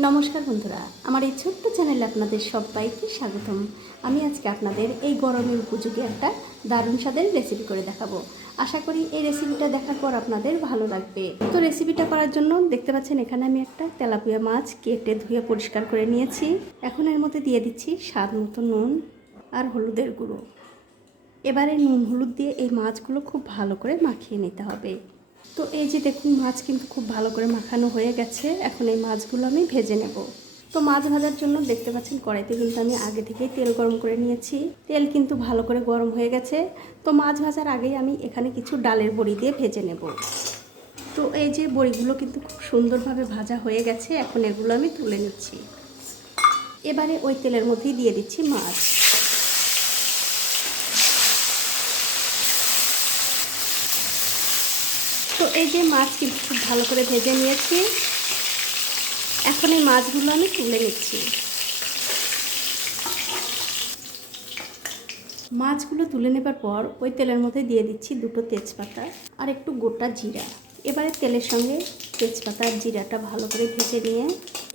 নমস্কার বন্ধুরা, আমার এই ছোট্ট চ্যানেলে আপনাদের সবাইকে স্বাগতম। আমি আজকে আপনাদের এই গরমের উপযোগী একটা দারুণ স্বাদের রেসিপি করে দেখাবো। আশা করি এই রেসিপিটা দেখার পর আপনাদের ভালো লাগবে। তো রেসিপিটা করার জন্য দেখতে পাচ্ছেন এখানে আমি একটা তেলাপিয়া মাছ কেটে ধুয়ে পরিষ্কার করে নিয়েছি। এখন এর মধ্যে দিয়ে দিচ্ছি স্বাদ মতো নুন আর হলুদের গুঁড়ো। এবারে নুন হলুদ দিয়ে এই মাছগুলো খুব ভালো করে মাখিয়ে নিতে হবে। তো এই যে দেখুন, মাছ কিন্তু খুব ভালো করে মাখানো হয়ে গেছে। এখন এই মাছগুলো আমি ভেজে নেব। তো মাছ ভাজার জন্য দেখতে পাচ্ছেন কড়াইতে কিন্তু আমি আগে থেকেই তেল গরম করে নিয়েছি। তেল কিন্তু ভালো করে গরম হয়ে গেছে। তো মাছ ভাজার আগেই আমি এখানে কিছু ডালের বড়ি দিয়ে ভেজে নেব। তো এই যে বড়িগুলো কিন্তু খুব সুন্দরভাবে ভাজা হয়ে গেছে। এখন এগুলো আমি তুলে নিচ্ছি। এবারে ওই তেলের মধ্যেই দিয়ে দিচ্ছি মাছ। তো এই যে মাছ কিন্তু খুব ভালো করে ভেজে নিয়েছি। এখন এই মাছগুলো আমি তুলে নিচ্ছি। মাছগুলো তুলে নেবার পর ওই তেলের মধ্যে দিয়ে দিচ্ছি দুটো তেজপাতা আর একটু গোটা জিরা। এবারে তেলের সঙ্গে তেজপাতা আর জিরাটা ভালো করে ভেজে নিয়ে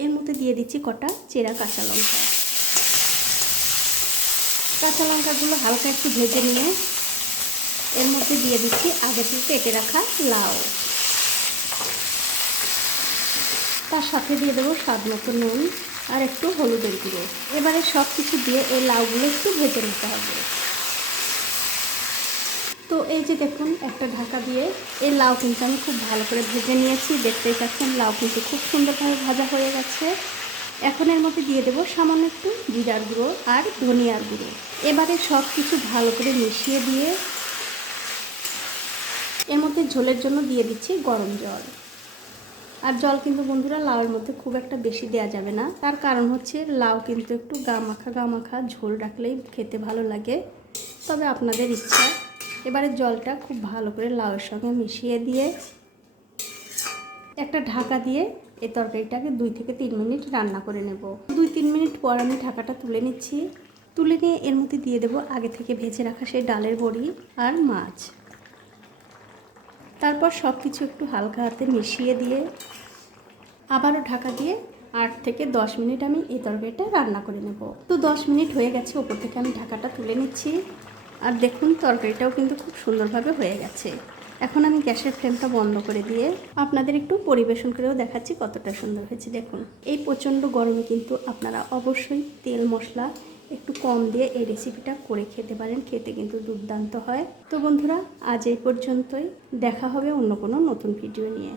এর মধ্যে দিয়ে দিচ্ছি কটা চেরা কাঁচা লঙ্কা। কাঁচা লঙ্কাগুলো হালকা একটু ভেজে নিয়ে এর মধ্যে দিয়ে দিচ্ছি আগে থেকে কেটে রাখা লাউ। তার সাথে দিয়ে দেবো স্বাদ মতো নুন আর একটু হলুদের গুঁড়ো। এবারে সব কিছু দিয়ে এই লাউগুলো একটু ভেজে নিতে হবে। তো এই যে দেখুন, একটা ঢাকা দিয়ে এই লাউ কিন্তু আমি খুব ভালো করে ভেজে নিয়েছি। দেখতেই পাচ্ছেন লাউ কিন্তু খুব সুন্দরভাবে ভাজা হয়ে গেছে। এখন এর মধ্যে দিয়ে দেবো সামান্য একটু জিরার গুঁড়ো আর ধনিয়ার গুঁড়ো। এবারে সব কিছু ভালো করে মিশিয়ে দিয়ে এর মধ্যে ঝোলের জন্য দিয়ে দিচ্ছি গরম জল। আর জল কিন্তু বন্ধুরা লাউয়ের মধ্যে খুব একটা বেশি দেওয়া যাবে না। তার কারণ হচ্ছে লাউ কিন্তু একটু গা মাখা ঝোল রাখলেই খেতে ভালো লাগে, তবে আপনাদের ইচ্ছা। এবারে জলটা খুব ভালো করে লাউয়ের সঙ্গে মিশিয়ে দিয়ে একটা ঢাকা দিয়ে এই তরকারিটাকে 2 থেকে 3 মিনিট রান্না করে নেব। 2-3 মিনিট পর আমি ঢাকাটা তুলে নিচ্ছি। তুলে নিয়ে এর মধ্যে দিয়ে দেবো আগে থেকে ভেজে রাখা সেই ডালের বড়ি আর মাছ। তারপর সব কিছু একটু হালকা হাতে মিশিয়ে দিয়ে আবারও ঢাকা দিয়ে 8 থেকে 10 মিনিট আমি এই তরকারিটা রান্না করে নেব। তো 10 মিনিট হয়ে গেছে, ওপর থেকে আমি ঢাকাটা তুলে নিচ্ছি। আর দেখুন তরকারিটাও কিন্তু খুব সুন্দরভাবে হয়ে গেছে। এখন আমি গ্যাসের ফ্লেমটা বন্ধ করে দিয়ে আপনাদের একটু পরিবেশন করেও দেখাচ্ছি কতটা সুন্দর হয়েছে। দেখুন, এই প্রচণ্ড গরমে কিন্তু আপনারা অবশ্যই তেল মশলা একটু কম দিয়ে এই রেসিপিটা করে খেতে পারেন। খেতে কিন্তু দুর্দান্ত হয়। তো বন্ধুরা, আজ এই পর্যন্তই। দেখা হবে অন্য কোনো নতুন ভিডিও নিয়ে।